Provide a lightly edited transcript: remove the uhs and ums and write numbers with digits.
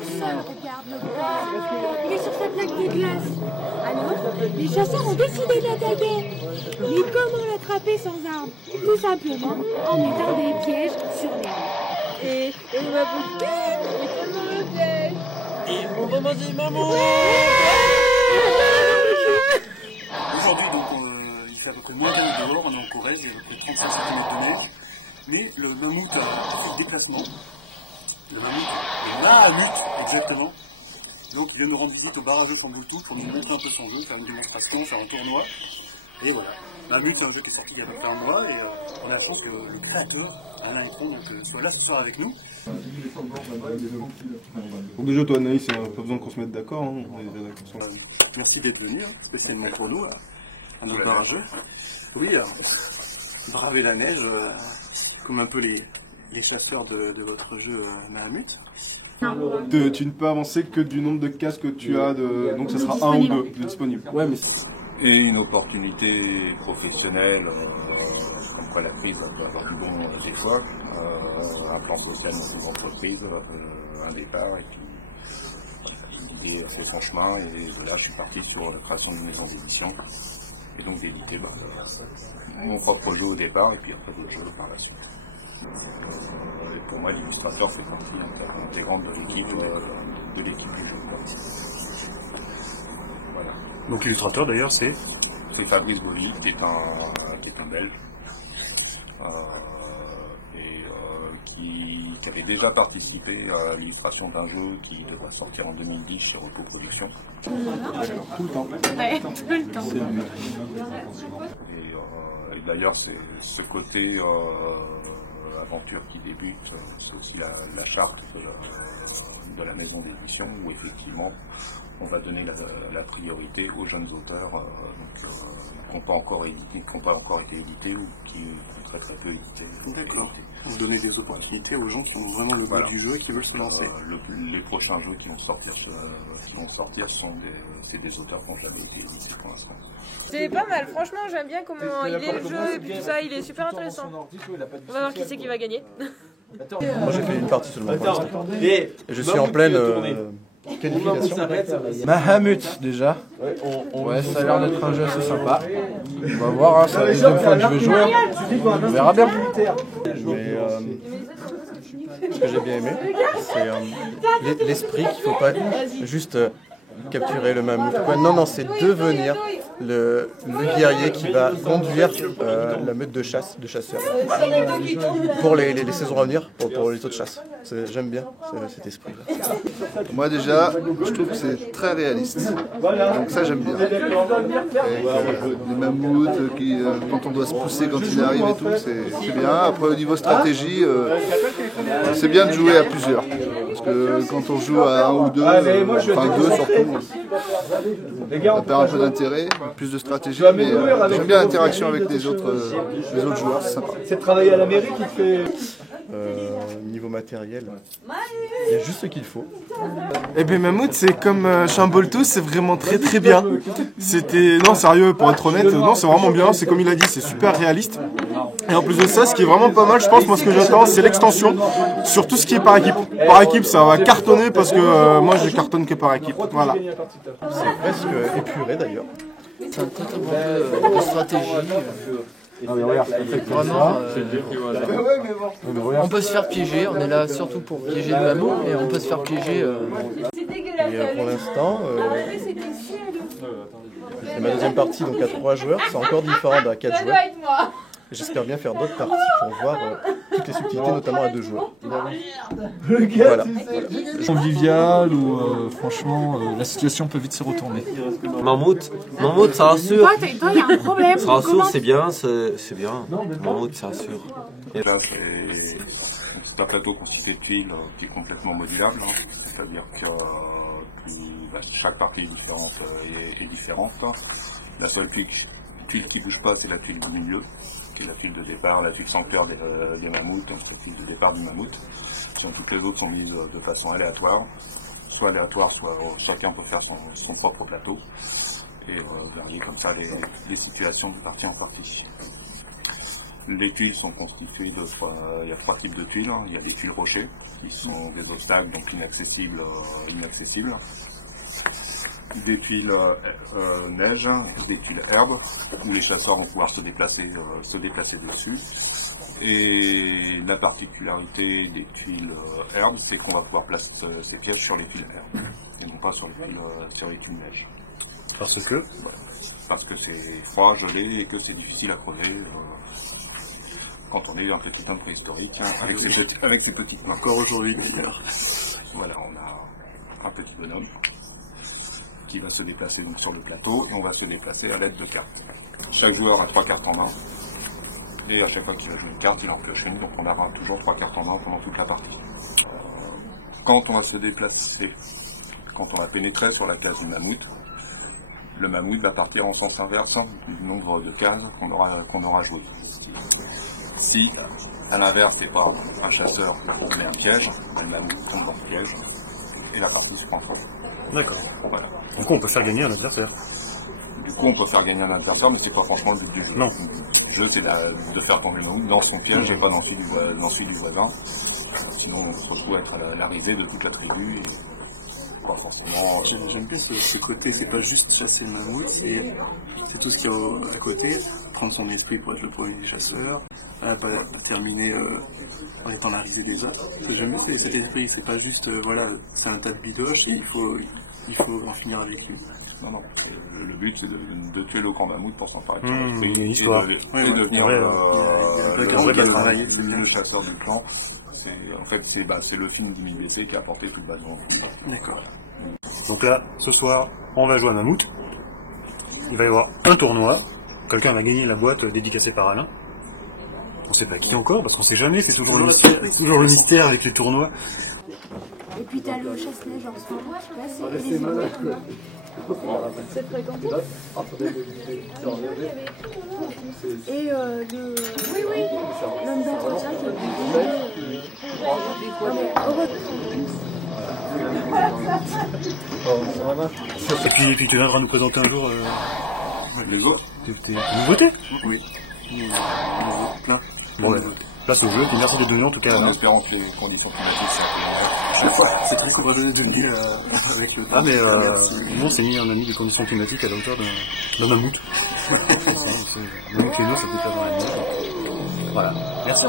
Personne regarde le gars. Il est sur sa plaque de glace. Alors, les chasseurs ont décidé de l'attaquer. Mais comment l'attraper sans arme? Tout simplement en mettant des pièges sur les routes. Et on va bouger, mais comment le piège? Et on va manger maman. Aujourd'hui, donc, il fait à peu près moins 20 dehors, on est en Corrèze, il y a à peu près 35 cm de neige. Mais le mammouth a fait le déplacement. Le mammouth est Mahamut, exactement. Donc il vient nous rendre visite au barrage sans Bluetooth pour nous montrer un peu son jeu, faire une démonstration, faire un tournoi. Et voilà. Mahamut, c'est un jeu qui est sorti il y a à peu près un mois et on a la chance que le créateur, Alain Etron, soit là ce soir avec nous. Donc déjà toi Anaïs, pas besoin qu'on se mette d'accord, hein. Merci d'être venu, hein, spécialement pour nous, à notre barrageux. Oui, braver la neige, comme un peu les chasseurs de votre jeu Mahamut. Tu ne peux avancer que du nombre de casques que tu as, donc ça sera un ou deux de disponibles. Ouais, mais... Et une opportunité professionnelle, comme quoi la prise va avoir du bon des fois, un plan social dans une entreprise, un départ, et puis l'idée a fait son chemin, et de là je suis parti sur la création d'une maison d'édition, et donc d'éditer mon propre jeu au départ, et puis après d'autres jeux par la suite. Et pour moi l'illustrateur fait partie intégrante de l'équipe du jeu. Voilà. Donc l'illustrateur d'ailleurs c'est Fabrice Boli, qui est un Belge, qui avait déjà participé à l'illustration d'un jeu qui devrait sortir en 2010 sur Autoproduction. Tout le temps. Ouais, tout le temps. Et d'ailleurs, c'est ce côté aventure qui débute, c'est aussi la charte de la maison d'édition où effectivement on va donner la priorité aux jeunes auteurs qui n'ont pas encore été édités ou qui ont très très peu édité. D'accord. Vous donnez des opportunités aux gens qui ont vraiment le goût du jeu et qui veulent se lancer. Les prochains jeux qui vont sortir c'est des auteurs qui n'ont jamais été édités pour l'instant. C'est pas mal, franchement j'aime bien comment il est le jeu et puis tout ça, il est super intéressant. On va voir qui c'est qui va gagner. Moi j'ai fait une partie seulement pour l'instant. Et je suis en pleine qualification. Mahamut déjà. Ouais, ça a l'air d'être un jeu assez sympa. On va voir, hein, c'est la deuxième fois que je vais jouer. On verra bien. Mais ce que j'ai bien aimé, c'est l'esprit qu'il ne faut pas juste capturer le mammouth. Non, c'est devenir le guerrier qui va conduire la meute de chasseurs pour les saisons à venir, pour les autres chasses. J'aime bien cet esprit-là. Moi déjà, je trouve que c'est très réaliste, donc ça j'aime bien. Les mammouths, quand on doit se pousser quand il arrive et tout, c'est bien. Après au niveau stratégie, c'est bien de jouer à plusieurs. Parce que quand on joue à un ou deux, enfin deux surtout, on perd un peu d'intérêt, plus de stratégie, mais j'aime bien l'interaction avec les autres joueurs, c'est sympa. C'est de travailler à la mairie qui fait... Niveau matériel, il y a juste ce qu'il faut. Et bien Mammouth, c'est comme Chambolto, c'est vraiment très très bien. Non sérieux, pour être honnête, non c'est vraiment bien, c'est comme il a dit, c'est super réaliste. Et en plus de ça, ce qui est vraiment pas mal, je pense, moi ce que j'attends, c'est l'extension sur tout ce qui est par équipe. Par équipe, ça va cartonner parce que moi je cartonne que par équipe. Voilà. C'est presque épuré d'ailleurs. C'est un très très bon jeu de stratégie. Vraiment, on peut se faire piéger, on est là surtout pour piéger le mammouth et on peut se faire piéger. Et pour l'instant, c'est ma deuxième partie donc à 3 joueurs, c'est encore différent d'à 4 joueurs. J'espère bien faire d'autres parties pour voir toutes les subtilités, notamment à 2 joueurs. Voilà. Convivial ou franchement la situation peut vite se retourner. Mammouth, ça rassure. Toi, il y a un problème. Ça rassure, c'est bien, c'est bien. Mammouth, ça rassure. Et là, c'est un plateau constitué de tuiles qui est complètement modulable, hein. C'est-à-dire que chaque partie est différente. La seule tuile qui ne bouge pas, c'est la tuile du milieu, qui est la tuile de départ, la tuile sanctuaire des mammouths, donc la tuile de départ du mammouth. Toutes les autres sont mises de façon aléatoire, soit chacun peut faire son propre plateau, et varier comme ça les situations de partie en partie. Les tuiles sont constituées il y a 3 types de tuiles. Il y a des tuiles rochers, qui sont des obstacles, donc inaccessibles. Des tuiles neige, des tuiles herbes, où les chasseurs vont pouvoir se déplacer dessus. Et la particularité des tuiles herbes, c'est qu'on va pouvoir placer ces pièges sur les tuiles herbes, et non pas sur les tuiles neige. Parce que c'est froid, gelé, et que c'est difficile à creuser quand on est un petit homme préhistorique, hein, avec ses petites mains. Encore aujourd'hui, voilà, on a un petit bonhomme qui va se déplacer donc sur le plateau, et on va se déplacer à l'aide de cartes. Chaque joueur a 3 cartes en main, et à chaque fois qu'il va jouer une carte, il en pioche une, donc on aura toujours 3 cartes en main pendant toute la partie. Quand on va se déplacer, quand on va pénétrer sur la case du mammouth, le mammouth va partir en sens inverse du nombre de cases qu'on aura joué. Si, à l'inverse, c'est pas un chasseur qui met un piège, le mammouth tombe dans le piège, et la partie se prend en face. D'accord. Voilà. Donc on peut faire gagner un adversaire. Du coup, on peut faire gagner un adversaire, mais c'est pas franchement le but du jeu. Non. Le jeu, c'est de faire tomber le mammouth dans son piège et pas dans celui du voisin. Sinon, on se retrouve à être à la risée de toute la tribu. Et pas forcément. J'aime bien ce côté, c'est pas juste chasser le mammouth, c'est tout ce qu'il y a à côté, prendre son esprit pour être le premier des chasseurs, pas terminer en étant la risée des autres. J'aime bien cet esprit, c'est pas juste, voilà, c'est un tas de bidoche et il faut en finir avec lui. Non, non, le but c'est de tuer le camp mammouth pour s'en parler. Et devenir le chasseur du clan. En fait, c'est le film d'Imibc qui a apporté tout le bâton. D'accord. Donc là, ce soir, on va jouer à mammouth. Il va y avoir un tournoi. Quelqu'un va gagner la boîte dédicacée par Alain. On sait pas qui encore, parce qu'on sait jamais, c'est toujours le mystère avec les tournois. Et puis t'as le chasse-neige en ce moment, je sais pas, c'est les immeubles. C'est fréquenté. Et l'homme d'entretien qui est plus Et puis tu viendras nous présenter un jour les autres tes nouveautés. Oui. Plein. Bon, place au jeu, puis merci d'être venu en tout cas. En espérant que les conditions climatiques c'est très courageux de venir avec le temps. Ah mais nous on s'est mis en ami des conditions climatiques à la hauteur d'un mammouth. Le mammouth chez nous, ça peut pas dans la nuit. Voilà. Merci.